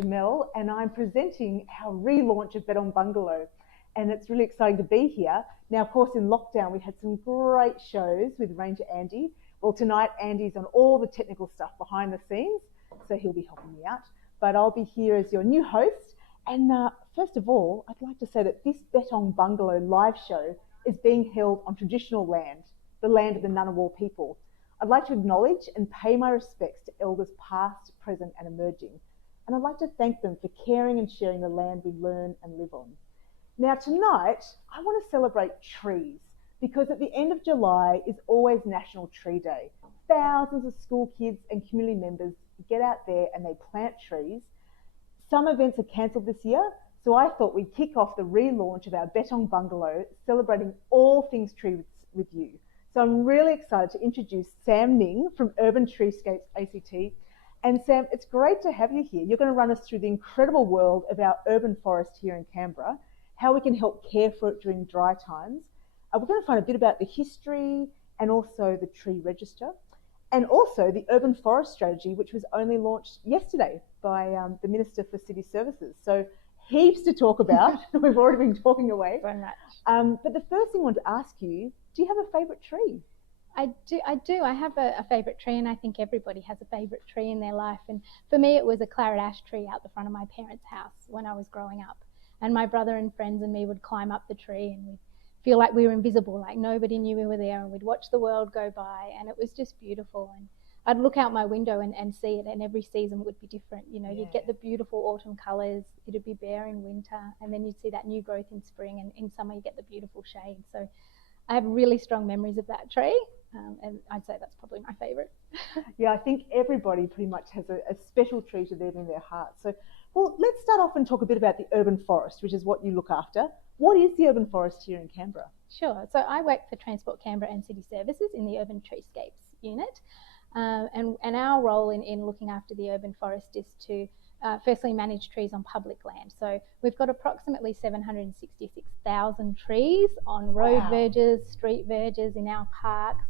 Jamel, and I'm presenting our relaunch of Bettong Bungalow. And it's really exciting to be here. Now, of course, in lockdown, we had some great shows with Ranger Andy. Well, tonight, Andy's on all the technical stuff behind the scenes, so he'll be helping me out. But I'll be here as your new host. And first of all, I'd like to say that this Bettong Bungalow live show is being held on traditional land, the land of the Ngunnawal people. I'd like to acknowledge and pay my respects to elders past, present and emerging. And I'd like to thank them for caring and sharing the land we learn and live on. Now tonight, I want to celebrate trees because at the end of July is always National Tree Day. Thousands of school kids and community members get out there and they plant trees. Some events are cancelled this year, so I thought we'd kick off the relaunch of our Bettong Bungalow, celebrating all things trees with you. So I'm really excited to introduce Sam Ning from Urban Treescapes ACT. And Sam, it's great to have you here. You're going to run us through the incredible world of our urban forest here in Canberra, how we can help care for it during dry times. We're going to find a bit about the history and also the tree register, and also the urban forest strategy, which was only launched yesterday by the Minister for City Services. So heaps to talk about. We've already been talking away. Very much. But the first thing I want to ask you, do you have a favourite tree? I do. I have a favourite tree, and I think everybody has a favourite tree in their life. And for me, it was a claret ash tree out the front of my parents' house when I was growing up. And my brother and friends and me would climb up the tree, and we'd feel like we were invisible, like nobody knew we were there, and we'd watch the world go by, and it was just beautiful. And I'd look out my window and see it, and every season would be different. You know, you'd get the beautiful autumn colours, it'd be bare in winter, and then you'd see that new growth in spring, and in summer you get the beautiful shade. So I have really strong memories of that tree, and I'd say that's probably my favourite. Yeah, I think everybody pretty much has a special tree to them in their heart. So, well, let's start off and talk a bit about the urban forest, which is what you look after. What is the urban forest here in Canberra? Sure. So I work for Transport Canberra and City Services in the Urban Treescapes unit. And our role in looking after the urban forest is to firstly manage trees on public land. So we've got approximately 766,000 trees on road verges, street verges, in our parks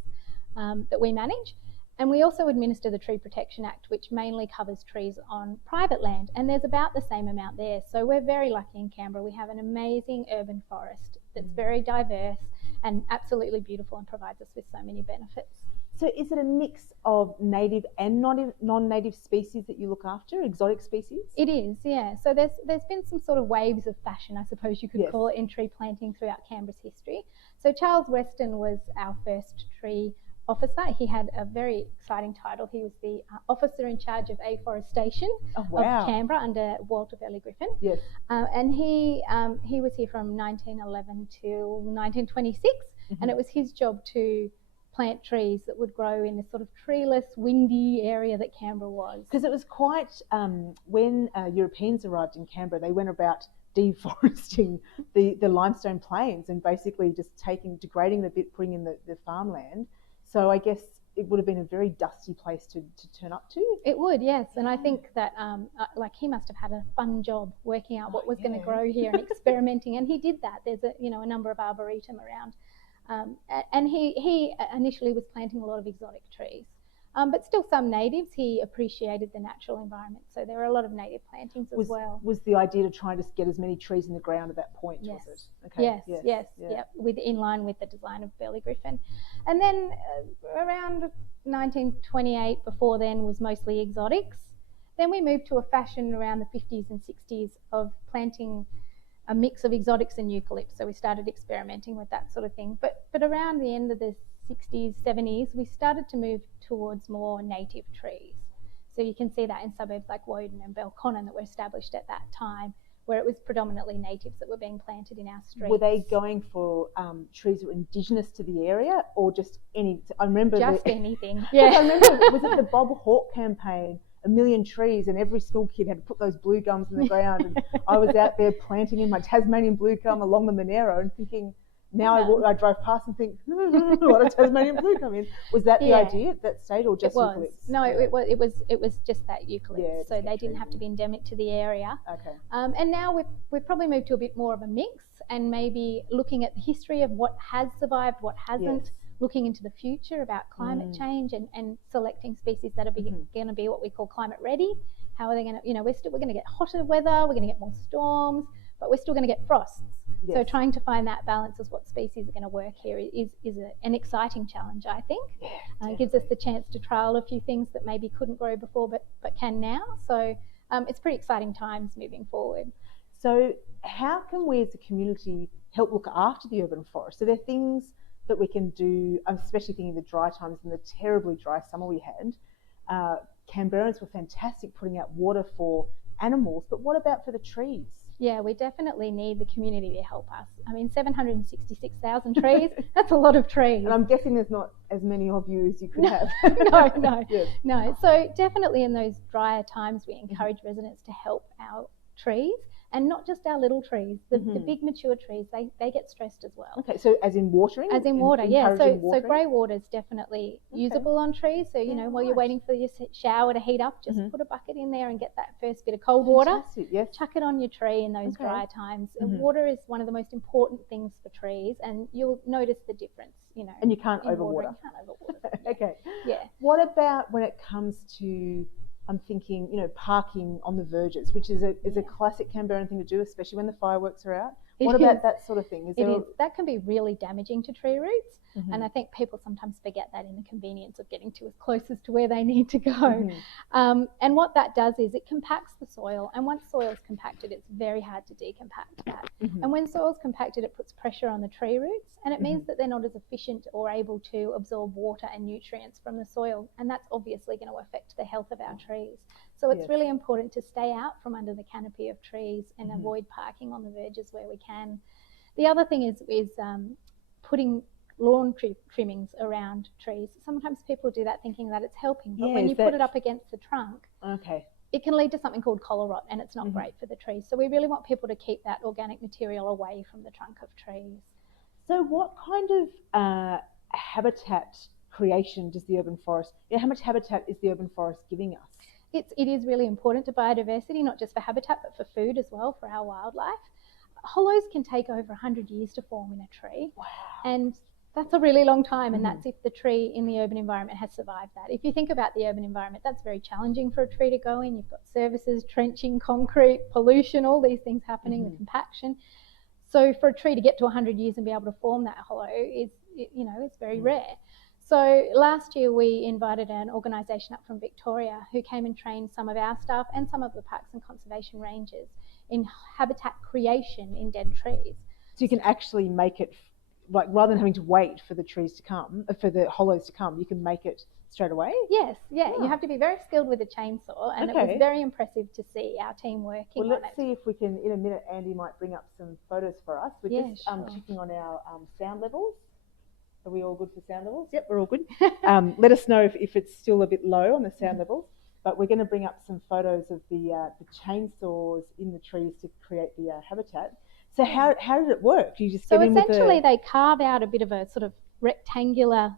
that we manage. And we also administer the Tree Protection Act, which mainly covers trees on private land. And there's about the same amount there. So we're very lucky in Canberra. We have an amazing urban forest that's very diverse and absolutely beautiful and provides us with so many benefits. So is it a mix of native and non-native species that you look after, exotic species? It is, yeah. So there's been some sort of waves of fashion, I suppose you could call it, in tree planting throughout Canberra's history. So Charles Weston was our first tree officer. He had a very exciting title. He was the officer in charge of afforestation of Canberra under Walter Burley-Griffin. Yes. And he was here from 1911 till 1926, and it was his job to plant trees that would grow in this sort of treeless, windy area that Canberra was. Because it was quite, when Europeans arrived in Canberra, they went about deforesting the limestone plains and basically just degrading the bit, putting in the farmland. So I guess it would have been a very dusty place to turn up to. It would, yes. And I think that like he must have had a fun job working out what was going to grow here and experimenting. And he did that. There's a number of arboretum around. And he initially was planting a lot of exotic trees. But still some natives. He appreciated the natural environment. So there were a lot of native plantings as well. Was the idea to try and just get as many trees in the ground at that point, yes. was it? Okay. Yes. In line with the design of Burley-Griffin. And then around 1928, before then, was mostly exotics. Then we moved to a fashion around the 50s and 60s of planting a mix of exotics and eucalypts. So we started experimenting with that sort of thing. But around the end of the 60s, 70s, we started to move towards more native trees. So you can see that in suburbs like Woden and Belconnen that were established at that time, where it was predominantly natives that were being planted in our streets. Were they going for trees that were indigenous to the area, or just any? I remember anything. Yeah. I remember, was it the Bob Hawke campaign? 1 million trees, and every school kid had to put those blue gums in the ground. And I was out there planting in my Tasmanian blue gum along the Monero and thinking, now I drive past and think, what a Tasmanian blue gum in. Was that the idea at that stage, or just eucalypts? No, it was just that eucalypts. So they didn't have to be endemic to the area. Okay. And now we've probably moved to a bit more of a mix, and maybe looking at the history of what has survived, what hasn't. Looking into the future about climate change and selecting species that are going to be what we call climate ready, How are they going to, we're going to get hotter weather, we're going to get more storms, but we're still going to get frosts. Yes. So trying to find that balance as what species are going to work here is an exciting challenge, I think. Yeah, it gives us the chance to trial a few things that maybe couldn't grow before but can now. So it's pretty exciting times moving forward. So how can we as a community help look after the urban forest? Are there things that we can do, especially thinking of the dry times and the terribly dry summer we had? Canberrans were fantastic putting out water for animals, but what about for the trees? Yeah, we definitely need the community to help us. I mean, 766,000 trees, that's a lot of trees. And I'm guessing there's not as many of you as you could have. No. Yes. No. So definitely in those drier times, we encourage residents to help our trees. And not just our little trees, the big mature trees, they get stressed as well. Okay, so as in watering? As in water, yeah. So watering? grey water is definitely usable on trees. So, while you're waiting for your shower to heat up, just put a bucket in there and get that first bit of cold water. Yes. Chuck it on your tree in those dry times. Water is one of the most important things for trees, and you'll notice the difference, And you can't overwater. You can't overwater. Okay. Yeah. What about when it comes to, I'm thinking, parking on the verges, which is a classic Canberran thing to do, especially when the fireworks are out. What about that sort of thing? That can be really damaging to tree roots, and I think people sometimes forget that in the convenience of getting to as close as to where they need to go. And what that does is it compacts the soil, and once soil is compacted, it's very hard to decompact that. And when soil is compacted, it puts pressure on the tree roots, and it means that they're not as efficient or able to absorb water and nutrients from the soil, and that's obviously going to affect the health of our trees. So it's really important to stay out from under the canopy of trees and avoid parking on the verges where we can. The other thing is putting lawn trimmings around trees. Sometimes people do that thinking that it's helping, but when you put it up against the trunk, it can lead to something called collar rot, and it's not great for the trees. So we really want people to keep that organic material away from the trunk of trees. So what kind of habitat creation does the urban forest, how much habitat is the urban forest giving us? It is really important to biodiversity, not just for habitat, but for food as well, for our wildlife. Hollows can take over 100 years to form in a tree. Wow. And that's a really long time, and that's if the tree in the urban environment has survived that. If you think about the urban environment, that's very challenging for a tree to go in. You've got services, trenching, concrete, pollution, all these things happening, the compaction. So for a tree to get to 100 years and be able to form that hollow is, it's very rare. So last year we invited an organisation up from Victoria who came and trained some of our staff and some of the parks and conservation rangers in habitat creation in dead trees. So you can actually make it, like rather than having to wait for the trees to come, for the hollows to come, you can make it straight away? Yes, you have to be very skilled with a chainsaw, and it was very impressive to see our team working on it. Well, let's see if we can, in a minute, Andy might bring up some photos for us. We're just checking on our sound levels. Are we all good for sound levels? Yep, we're all good. Let us know if it's still a bit low on the sound levels. But we're going to bring up some photos of the chainsaws in the trees to create the habitat. So how did it work? You just get in with essentially they carve out a bit of a sort of rectangular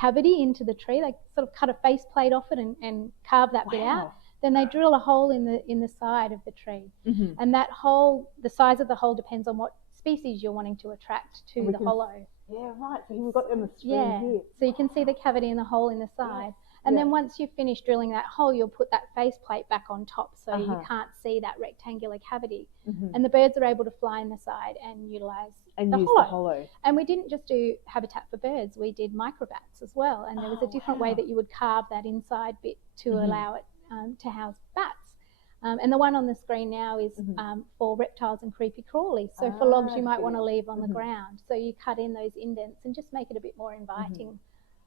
cavity into the tree. They sort of cut a faceplate off it and carve that bit out. Then they drill a hole in the side of the tree, and that hole, the size of the hole depends on what species you're wanting to attract to the hollow. Yeah, right. So we've got it on the screen here. So you can see the cavity and the hole in the side. And then once you've finished drilling that hole, you'll put that faceplate back on top so you can't see that rectangular cavity. And the birds are able to fly in the side and utilise the hollow. And we didn't just do habitat for birds, we did microbats as well. And there was a different way that you would carve that inside bit to allow it to house bats. And the one on the screen now is for reptiles and creepy crawlies. So for logs you might want to leave on the ground. So you cut in those indents and just make it a bit more inviting.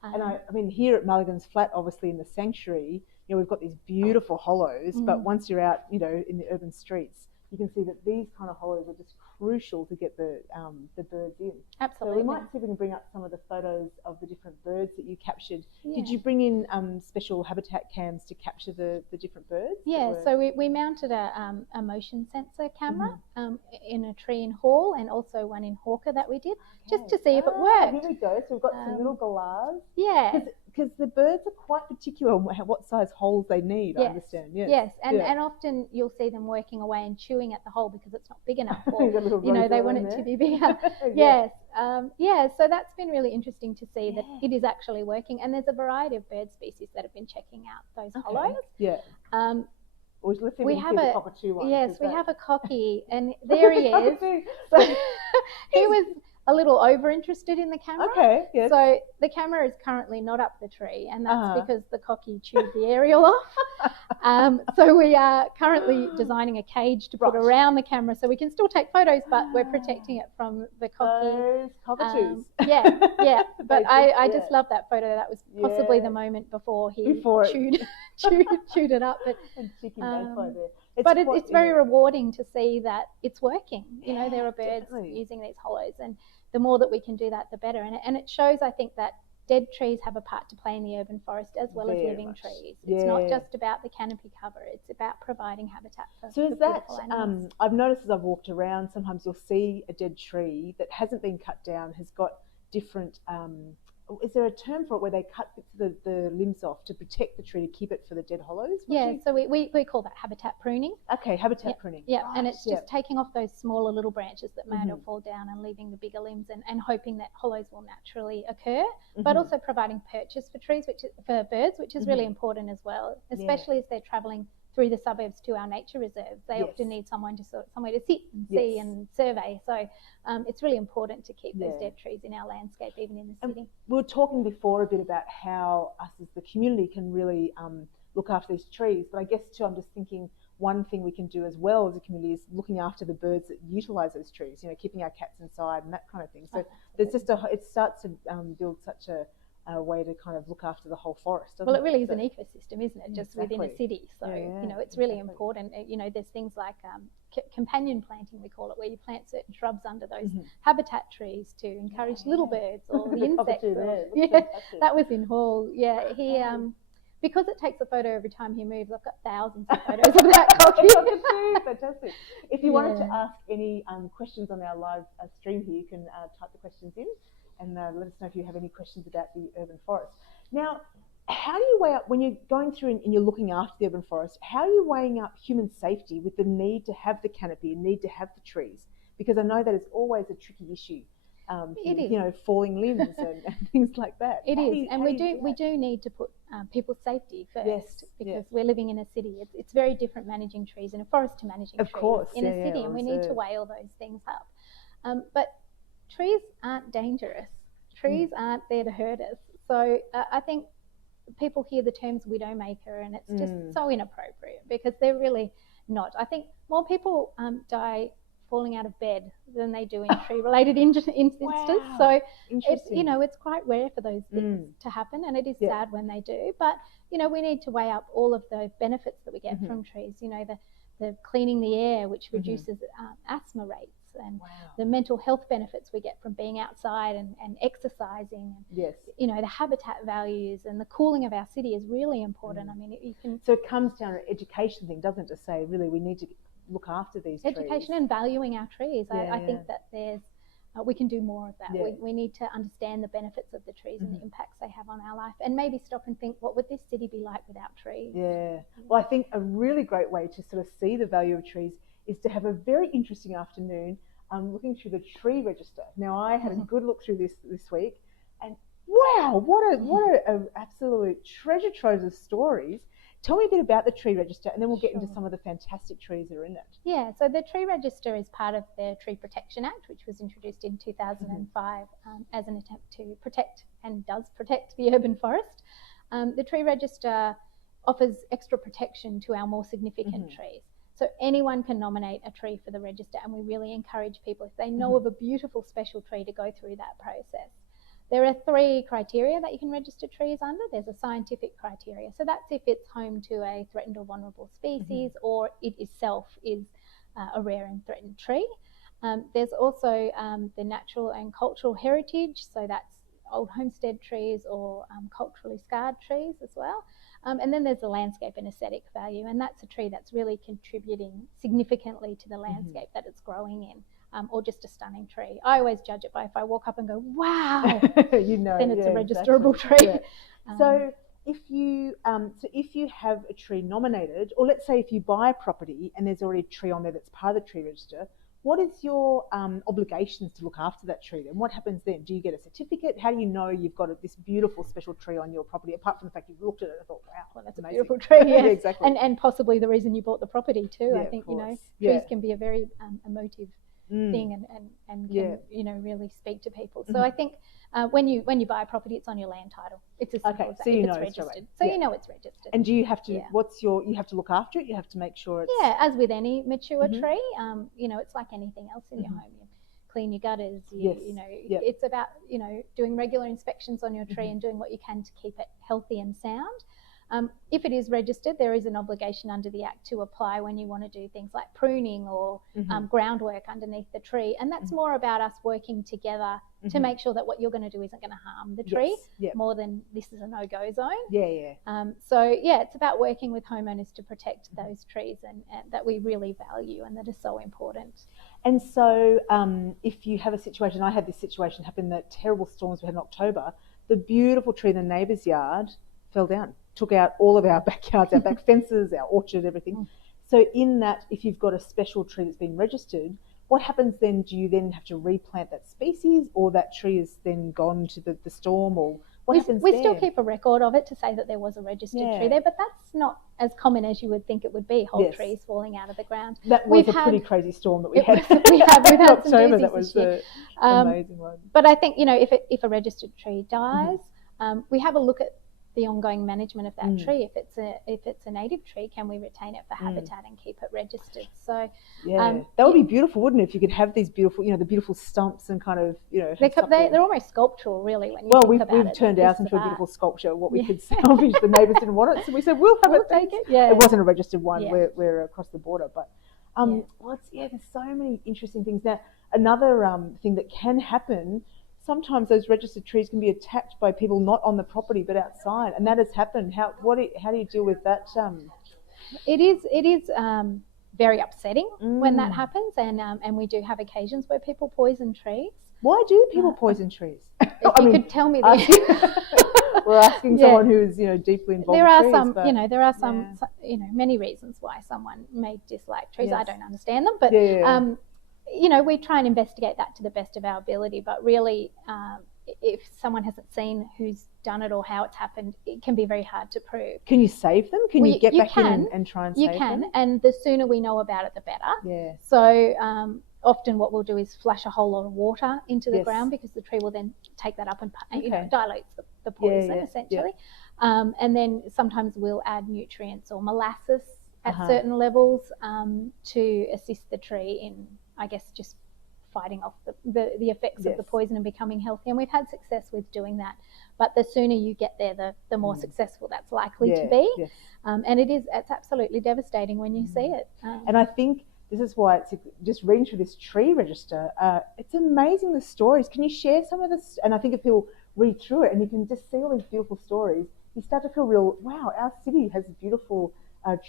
And I mean, here at Mulligan's Flat, obviously in the sanctuary, we've got these beautiful hollows, but once you're out, in the urban streets, you can see that these kind of hollows are just crucial to get the birds in. Absolutely. So we might see if we can bring up some of the photos of the different birds that you captured. Did you bring in special habitat cams to capture the different birds? Yeah, so we mounted a motion sensor camera in a tree in Hall and also one in Hawker that we did, just to see if it worked. Here we go. So we've got some little galahs. Yeah. Because the birds are quite particular on what size holes they need, I understand. Yes, and often you'll see them working away and chewing at the hole because it's not big enough, or they want it to be bigger. Yes, so that's been really interesting to see that it is actually working, and there's a variety of bird species that have been checking out those hollows. Or let's see if We we can have see the a cockatoo one. yes, we have a cocky, and there he is. Cockatoo. So he was a little over interested in the camera. Okay, yes. So the camera is currently not up the tree, and that's Uh-huh. because the cocky chewed the aerial off. So we are currently designing a cage to put Right. around the camera so we can still take photos, but we're protecting it from the cocky. Those cockatoos. Yeah. But I yeah. just love that photo. That was possibly Yeah. the moment before he Before it- chewed it up. But And chicken mayfly there. but quite- it's very rewarding to see that it's working. You know, there are birds definitely. using these hollows, and the more that we can do that, the better. And it shows, I think, that dead trees have a part to play in the urban forest as well Very as living much. trees. It's not Yeah. just about the canopy cover, it's about providing habitat for So for is that, beautiful animals. I've noticed as I've walked around, sometimes you'll see a dead tree that hasn't been cut down, has got different, is there a term for it where they cut bits of the limbs off to protect the tree, to keep it for the dead hollows? Yeah, so we call that habitat pruning. Okay, habitat pruning. Yeah, Right, and it's just taking off those smaller little branches that might Mhm. fall down and leaving the bigger limbs, and hoping that hollows will naturally occur, but also providing perches for trees, for birds, which is really important as well, especially as they're travelling through the suburbs to our nature reserves. They often need somewhere to sit and see and survey. So it's really important to keep those dead trees in our landscape, even in the city. We were talking before a bit about how us as the community can really look after these trees, but I guess too, I'm just thinking one thing we can do as well as a community is looking after the birds that utilise those trees. You know, keeping our cats inside and that kind of thing. So there's just it starts to build such a way to kind of look after the whole forest. Well, it really is an ecosystem, isn't it? Just within a city. So, Yeah, you know, it's really important. You know, there's things like companion planting, we call it, where you plant certain shrubs under those habitat trees to encourage little birds or the insects. That was in Hall. Yeah, he because it takes a photo every time he moves. I've got thousands of photos of that cocky. Fantastic. If you wanted to ask any questions on our live stream here, you can type the questions in and let us know if you have any questions about the urban forest. Now, how do you weigh up, when you're going through and you're looking after the urban forest, how are you weighing up human safety with the need to have the canopy and need to have the trees? Because I know that is always a tricky issue. It is. You know, falling limbs and things like that. It is, and we do need to put people's safety first, because we're living in a city. It's very different managing trees in a forest to managing trees in a city, and we need to weigh all those things up. But trees aren't dangerous. Trees aren't there to hurt us. So I think people hear the terms widowmaker, and it's just so inappropriate, because they're really not. I think more people die falling out of bed than they do in tree-related instances. Wow. So it's quite rare for those things to happen, and it is sad when they do. But we need to weigh up all of the benefits that we get from trees. The cleaning the air, which reduces asthma rates, and the mental health benefits we get from being outside and exercising. And, the habitat values and the cooling of our city is really important. I mean, you can. So it comes down to an education thing, doesn't it? To say, really, we need to look after these trees. Education and valuing our trees. I think that there's we can do more of that. We need to understand the benefits of the trees and the impacts they have on our life, and maybe stop and think, what would this city be like without trees? Well, I think a really great way to sort of see the value of trees is to have a very interesting afternoon looking through the tree register. Now, I had a good look through this week, and wow, what a absolute treasure trove of stories. Tell me a bit about the tree register, and then we'll get into some of the fantastic trees that are in it. Yeah, so the tree register is part of the Tree Protection Act, which was introduced in 2005 as an attempt to protect, and does protect, the urban forest. The tree register offers extra protection to our more significant trees. So anyone can nominate a tree for the register, and we really encourage people, if they know of a beautiful special tree, to go through that process. There are 3 criteria that you can register trees under. There's a scientific criteria. So that's if it's home to a threatened or vulnerable species, or it itself is a rare and threatened tree. There's also the natural and cultural heritage. So that's old homestead trees or culturally scarred trees as well. And then there's the landscape and aesthetic value. And that's a tree that's really contributing significantly to the landscape that it's growing in. Or just a stunning tree. I always judge it by, if I walk up and go, wow, then it's a registerable tree. So if you have a tree nominated, or let's say if you buy a property and there's already a tree on there that's part of the tree register, what is your obligations to look after that tree then? What happens then? Do you get a certificate? How do you know you've got this beautiful special tree on your property, apart from the fact you've looked at it and thought, wow, Well, that's amazing. a beautiful tree, yes. Yeah, exactly. And possibly the reason you bought the property too. Yeah, I think, trees yeah. can be a very emotive thing and can, really speak to people. So I think when you buy a property, it's on your land title. It's as simple as that. So you if know it's registered. right. So you know it's registered. And do you have to, you have to look after it? You have to make sure it's... Yeah, as with any mature tree, it's like anything else in your home. You clean your gutters, it's about, doing regular inspections on your tree and doing what you can to keep it healthy and sound. If it is registered, there is an obligation under the Act to apply when you want to do things like pruning or groundwork underneath the tree. And that's more about us working together to make sure that what you're going to do isn't going to harm the tree more than this is a no-go zone. It's about working with homeowners to protect those trees and that we really value and that is so important. And so if you have a situation, I had this situation happen, the terrible storms we had in October, the beautiful tree in the neighbour's yard fell down, took out all of our backyards, our back fences, our orchard, everything. So in that, if you've got a special tree that's been registered, what happens then? Do you then have to replant that species, or that tree is then gone to the storm, or what happens we there? still keep a record of it to say that there was a registered tree there, but that's not as common as you would think it would be, whole trees falling out of the ground. That was pretty crazy storm that we had. We've had October, some that was an amazing one. But I think, if a registered tree dies, we have a look at the ongoing management of that tree. If it's a native tree, can we retain it for habitat and keep it registered? So that would be beautiful, wouldn't it? If you could have these beautiful, the beautiful stumps and kind of, they're almost sculptural, really. When you think about it, we've turned ours into a beautiful sculpture. What we could salvage, the neighbours didn't want it, so we said we'll take it. Yeah, it wasn't a registered one. We're across the border, but there's so many interesting things. Now, another thing that can happen. Sometimes those registered trees can be attacked by people not on the property but outside, and that has happened. How do you deal with that? It is very upsetting when that happens, and we do have occasions where people poison trees. Why do people poison trees? If you could tell me we're asking someone who's deeply involved. There are trees, many reasons why someone may dislike trees. I don't understand them, but we try and investigate that to the best of our ability, but really if someone hasn't seen who's done it or how it's happened, it can be very hard to prove. Can you save them? Can you get back in and try and save them? You can, and the sooner we know about it, the better. Yeah. So often what we'll do is flash a whole lot of water into the ground, because the tree will then take that up and dilates the poison essentially. And then sometimes we'll add nutrients or molasses at certain levels to assist the tree in, I guess, just fighting off the effects of the poison and becoming healthy. And we've had success with doing that. But the sooner you get there, the more successful that's likely to be. Yes. And it's absolutely devastating when you see it. And I think this is why it's just reading through this tree register. It's amazing, the stories. Can you share some of this? And I think if people read through it and you can just see all these beautiful stories, you start to feel wow, our city has beautiful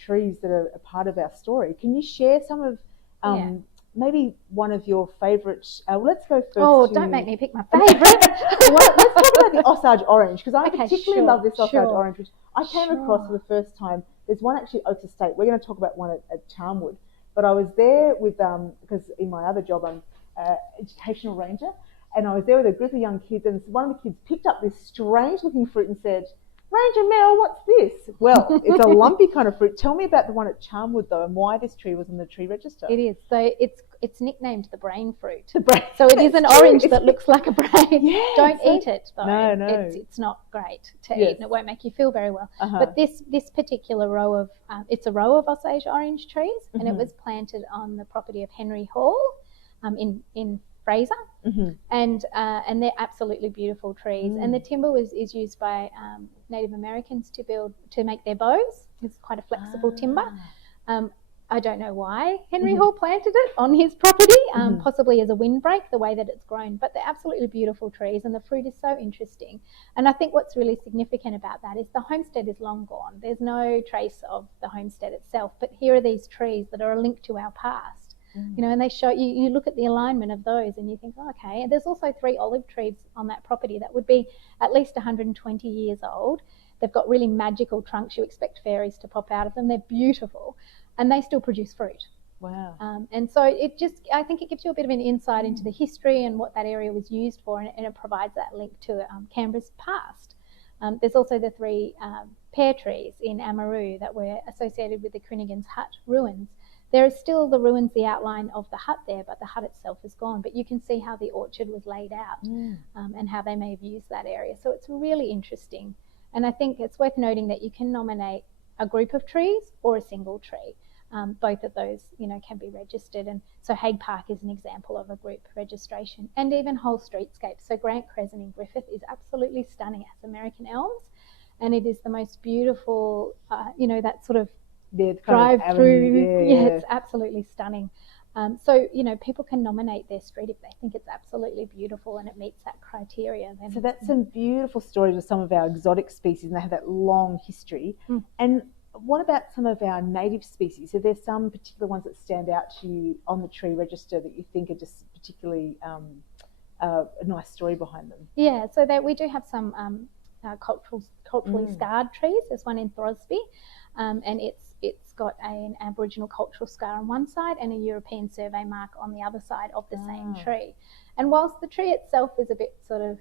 trees that are a part of our story. Can you share some of maybe one of your favourites? Let's go first. Oh, don't make me pick my favourite. Let's talk about the Osage orange, because I particularly love this Osage orange, which I came across for the first time. There's one actually at Oaks Estate. We're going to talk about one at Charnwood. But I was there with, because in my other job I'm educational ranger, and I was there with a group of young kids, and one of the kids picked up this strange looking fruit and said, "Ranger Mel, what's this?" Well, it's a lumpy kind of fruit. Tell me about the one at Charnwood though, and why this tree was in the tree register. It is. So it's nicknamed the brain fruit. The brain. So it is an orange that looks like a brain. Yeah, don't eat it though. No. It's not great to eat, and it won't make you feel very well. But this particular row of it's a row of Osage orange trees, and it was planted on the property of Henry Hall, in Fraser, and they're absolutely beautiful trees. And the timber is used by Native Americans to make their bows. It's quite a flexible timber. I don't know why Henry Hall planted it on his property, possibly as a windbreak, the way that it's grown. But they're absolutely beautiful trees, and the fruit is so interesting. And I think what's really significant about that is the homestead is long gone. There's no trace of the homestead itself, but here are these trees that are a link to our past. And they show you look at the alignment of those and you think, oh, okay. And there's also 3 olive trees on that property that would be at least 120 years old. They've got really magical trunks. You expect fairies to pop out of them. They're beautiful, and they still produce fruit. Wow. And so I think it gives you a bit of an insight into the history and what that area was used for, and it provides that link to Canberra's past. There's also the 3 pear trees in Amaroo that were associated with the Crinigan's Hut ruins. There is still the ruins, the outline of the hut there, but the hut itself is gone. But you can see how the orchard was laid out and how they may have used that area. So it's really interesting. And I think it's worth noting that you can nominate a group of trees or a single tree. Both of those, can be registered. And so Hague Park is an example of a group registration, and even whole streetscapes. So Grant Crescent in Griffith is absolutely stunning. It has American elms, and it is the most beautiful, that sort of drive through. Yeah, it's absolutely stunning. So, people can nominate their street if they think it's absolutely beautiful and it meets that criteria. Then so that's some beautiful stories of some of our exotic species, and they have that long history. And what about some of our native species? Are there some particular ones that stand out to you on the tree register that you think are just particularly a nice story behind them? Yeah, so we do have some culturally scarred trees. There's one in Throsby, and it's got an Aboriginal cultural scar on one side and a European survey mark on the other side of the same tree. And whilst the tree itself is a bit sort of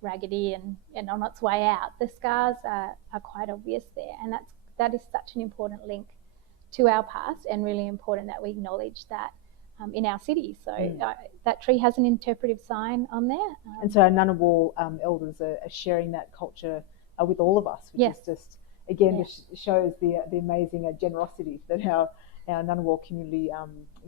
raggedy and on its way out, the scars are quite obvious there, and that is such an important link to our past, and really important that we acknowledge that in our cities. So that tree has an interpretive sign on there. And so our Ngunnawal elders are sharing that culture with all of us, which is just, again, just shows the amazing generosity that our Ngunnawal community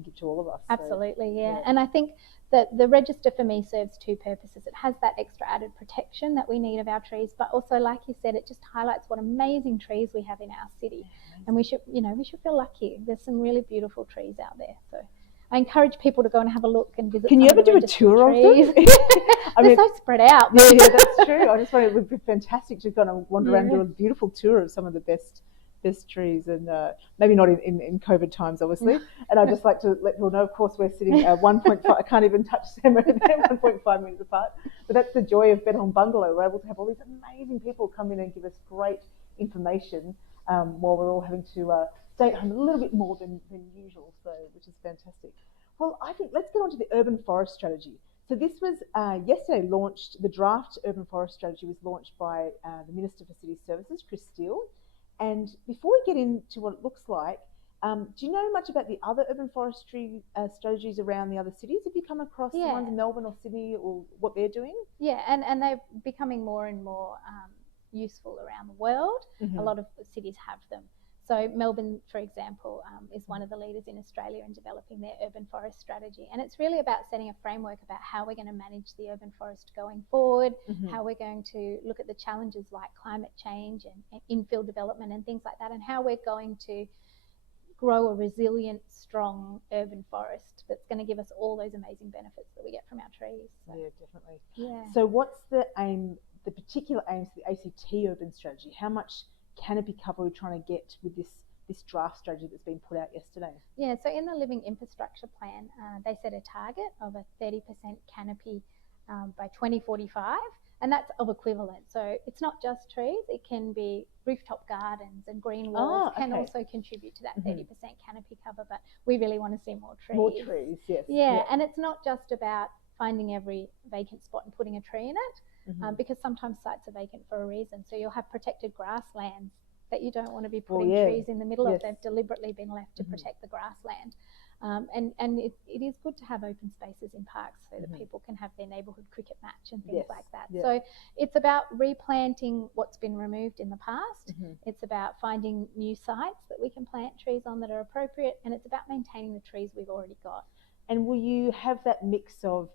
give to all of us. Absolutely, so, and I think that the register for me serves 2 purposes. It has that extra added protection that we need of our trees, but also, like you said, it just highlights what amazing trees we have in our city. And we should feel lucky. There's some really beautiful trees out there. So I encourage people to go and have a look and visit. Can you ever do a tour of them? They're so spread out. Yeah, that's true. I just thought it would be fantastic to kind of wander around and do a beautiful tour of some of the best trees, and maybe not in COVID times, obviously. And I'd just like to let people know, of course, we're sitting 1.5, I can't even touch Sam over there, 1.5 meters apart. But that's the joy of Bettong Bungalow. We're able to have all these amazing people come in and give us great information while we're all having to stay at home a little bit more than usual, so which is fantastic. Well, I think let's get on to the urban forest strategy. So this was yesterday launched. The draft urban forest strategy was launched by the Minister for City Services, Chris Steele. And before we get into what it looks like, do you know much about the other urban forestry strategies around the other cities? Have you come across the ones in Melbourne or Sydney, or what they're doing? Yeah, and they're becoming more and more useful around the world. A lot of cities have them. So Melbourne, for example, is one of the leaders in Australia in developing their urban forest strategy. And it's really about setting a framework about how we're going to manage the urban forest going forward, how we're going to look at the challenges like climate change and infill development and things like that, and how we're going to grow a resilient, strong urban forest that's going to give us all those amazing benefits that we get from our trees. So. Yeah, definitely. Yeah. So what's the aim, the particular aims of the ACT urban strategy? How much canopy cover are we trying to get with this draft strategy that's been put out yesterday? Yeah, so in the Living Infrastructure Plan, they set a target of a 30% canopy by 2045, and that's of equivalent. So it's not just trees, it can be rooftop gardens and green walls can also contribute to that 30% canopy cover, but we really want to see more trees. More trees, yes. Yeah, and it's not just about finding every vacant spot and putting a tree in it. Because sometimes sites are vacant for a reason. So you'll have protected grasslands that you don't want to be putting trees in the middle of. They've deliberately been left to protect the grassland. And it is good to have open spaces in parks so that people can have their neighbourhood cricket match and things like that. So it's about replanting what's been removed in the past. It's about finding new sites that we can plant trees on that are appropriate, and it's about maintaining the trees we've already got. And will you have that mix of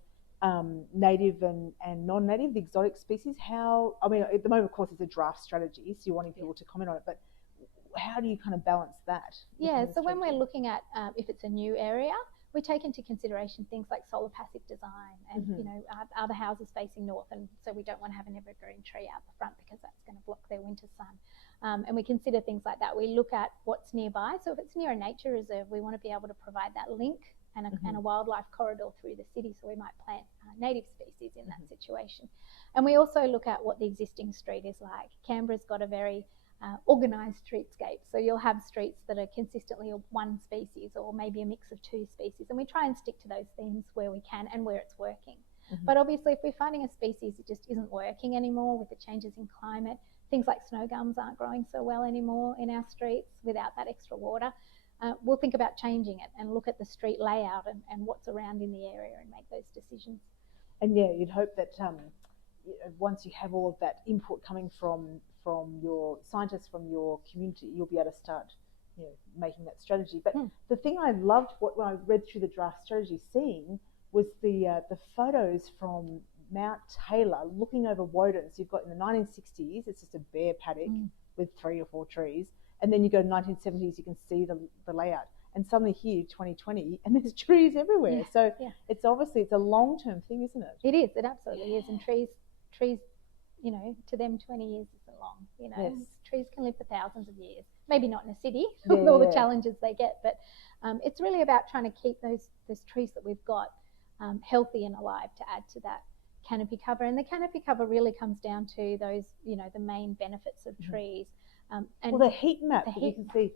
native and non-native, the exotic species? I mean, at the moment, of course, it's a draft strategy, so you're wanting people to comment on it, but how do you kind of balance that? Yeah, so when we're looking at if it's a new area, we take into consideration things like solar passive design and, are the houses facing north, and so we don't want to have an evergreen tree out the front because that's going to block their winter sun. And we consider things like that. We look at what's nearby. So if it's near a nature reserve, we want to be able to provide that link and a wildlife corridor through the city, so we might plant native species in that situation. And we also look at what the existing street is like. Canberra's got a very organised streetscapes. So you'll have streets that are consistently one species or maybe a mix of two species. And we try and stick to those themes where we can and where it's working. But obviously, if we're finding a species that just isn't working anymore with the changes in climate, things like snow gums aren't growing so well anymore in our streets without that extra water, we'll think about changing it and look at the street layout and what's around in the area and make those decisions. And yeah, you'd hope that once you have all of that input coming from your scientists, from your community, you'll be able to start making that strategy. But the thing I loved when I read through the draft strategy, seeing was the photos from Mount Taylor looking over Woden. So you've got in the 1960s, it's just a bare paddock with 3 or 4 trees. And then you go to 1970s, you can see the layout. And suddenly here, 2020, and there's trees everywhere. So it's obviously, it's a long-term thing, isn't it? It is. It absolutely is. And trees, to them, 20 years isn't long. Yes. Trees can live for thousands of years. Maybe not in a city with all the challenges they get, but it's really about trying to keep those trees that we've got healthy and alive to add to that canopy cover. And the canopy cover really comes down to those, the main benefits of trees. And the heat map that you can see.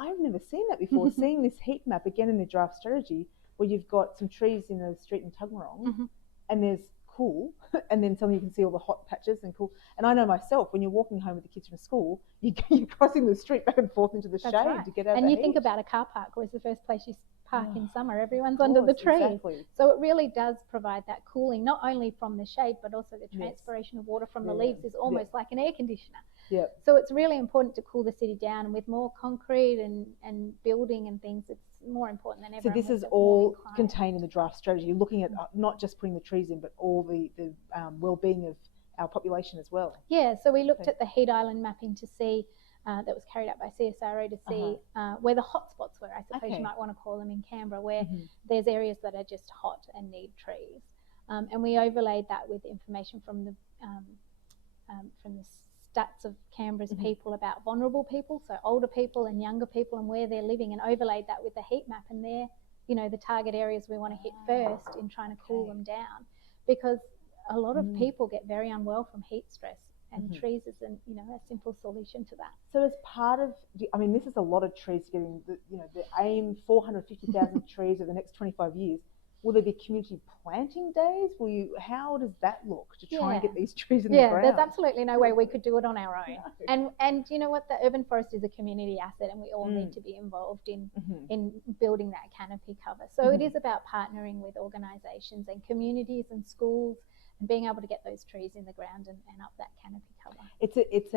I've never seen that before. Seeing this heat map again in the draft strategy, where you've got some trees in a street in Tuggerong, and there's cool, and then suddenly you can see all the hot patches and cool. And I know myself, when you're walking home with the kids from school, you're crossing the street back and forth into the shade to get out. And you heat. think about a car park, where's the first place you park in summer? Everyone's under the trees. Exactly. So it really does provide that cooling, not only from the shade, but also the transpiration of water from the leaves is almost like an air conditioner. Yep. So it's really important to cool the city down, and with more concrete and building and things, it's more important than ever. So this is all contained in the draft strategy. You're looking at not just putting the trees in, but all the well-being of our population as well. Yeah, so we looked at the heat island mapping to see, that was carried out by CSIRO to see where the hot spots were, I suppose you might want to call them, in Canberra, where there's areas that are just hot and need trees. And we overlaid that with information from the stats of Canberra's people about vulnerable people, so older people and younger people, and where they're living, and overlaid that with the heat map, and they're, the target areas we want to hit first in trying to cool them down, because a lot of people get very unwell from heat stress, and trees is a simple solution to that. So as part of, this is a lot of trees getting the aim 450,000 trees over the next 25 years. Will there be community planting days? How does that look to try and get these trees in the ground? Yeah, there's absolutely no way we could do it on our own. No. And you know what? The urban forest is a community asset, and we all need to be involved in building that canopy cover. So it is about partnering with organisations and communities and schools, and being able to get those trees in the ground and up that canopy cover. It's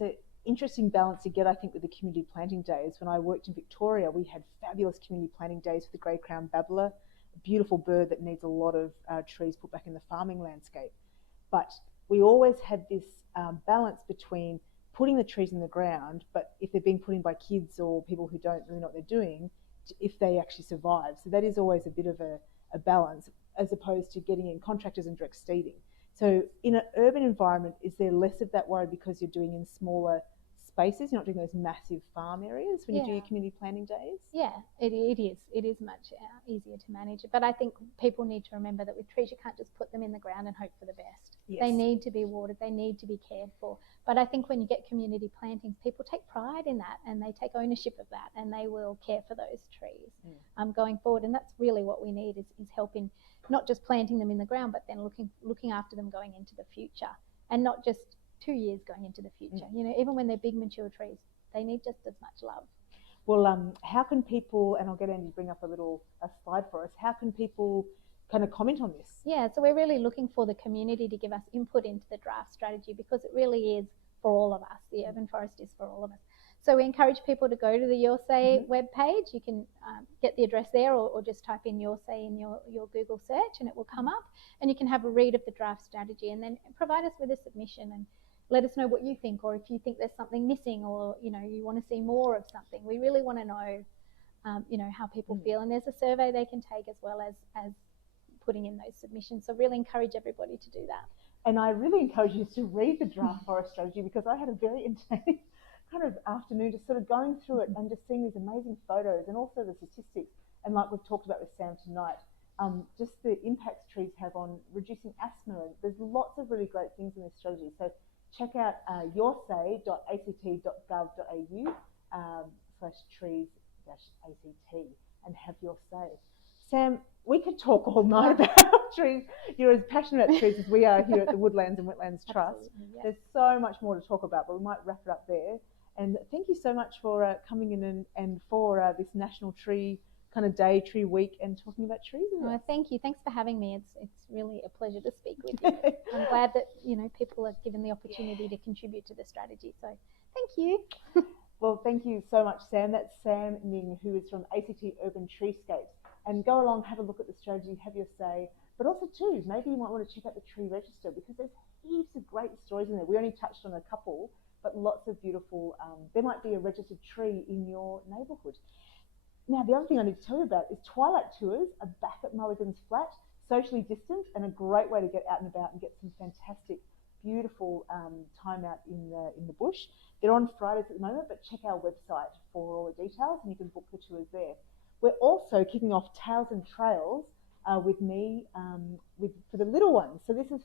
a interesting balance to get, I think, with the community planting days. When I worked in Victoria, we had fabulous community planting days for the grey crown babbler, a beautiful bird that needs a lot of trees put back in the farming landscape. But we always had this balance between putting the trees in the ground, but if they're being put in by kids or people who don't really know what they're doing, if they actually survive. So that is always a bit of a balance, as opposed to getting in contractors and direct seeding. So in an urban environment, is there less of that worry because you're doing in smaller spaces? You're not doing those massive farm areas when you do your community planning days? Yeah, it is. It is much easier to manage. But I think people need to remember that with trees, you can't just put them in the ground and hope for the best. Yes. They need to be watered. They need to be cared for. But I think when you get community plantings, people take pride in that, and they take ownership of that, and they will care for those trees going forward. And that's really what we need, is helping, not just planting them in the ground, but then looking after them going into the future, and not just 2 years going into the future. Even when they're big, mature trees, they need just as much love. Well, how can people, and I'll get Andy to bring up a slide for us, how can people kind of comment on this? Yeah, so we're really looking for the community to give us input into the draft strategy, because it really is for all of us. The urban forest is for all of us. So we encourage people to go to the Your Say webpage. You can get the address there, or just type in Your Say in your Google search, and it will come up, and you can have a read of the draft strategy, and then provide us with a submission and let us know what you think, or if you think there's something missing, or you want to see more of something. We really want to know how people feel, and there's a survey they can take as well as putting in those submissions. So really encourage everybody to do that. And I really encourage you to read the draft forest strategy, because I had a very entertaining kind of afternoon just sort of going through it and just seeing these amazing photos, and also the statistics, and like we've talked about with Sam tonight, just the impacts trees have on reducing asthma. There's lots of really great things in this strategy. So check out yoursay.act.gov.au/trees-act and have your say. Sam, we could talk all night about trees. You're as passionate about trees as we are here at the Woodlands and Wetlands Trust. Yeah. There's so much more to talk about, but we might wrap it up there. And thank you so much for coming in and for this National Tree kind of Day, Tree Week, and talking about trees. Thank you. Thanks for having me. It's really a pleasure to speak with you. I'm glad that people are given the opportunity to contribute to the strategy. So thank you. Well, thank you so much, Sam. That's Sam Ning, who is from ACT Urban Treescapes. And go along, have a look at the strategy, have your say. But also, too, maybe you might want to check out the Tree Register because there's heaps of great stories in there. We only touched on a couple, but lots of beautiful, there might be a registered tree in your neighbourhood. Now, the other thing I need to tell you about is twilight tours are back at Mulligan's Flat, socially distanced, and a great way to get out and about and get some fantastic, beautiful time out in the bush. They're on Fridays at the moment, but check our website for all the details and you can book the tours there. We're also kicking off Tales and Trails with me for the little ones. So this is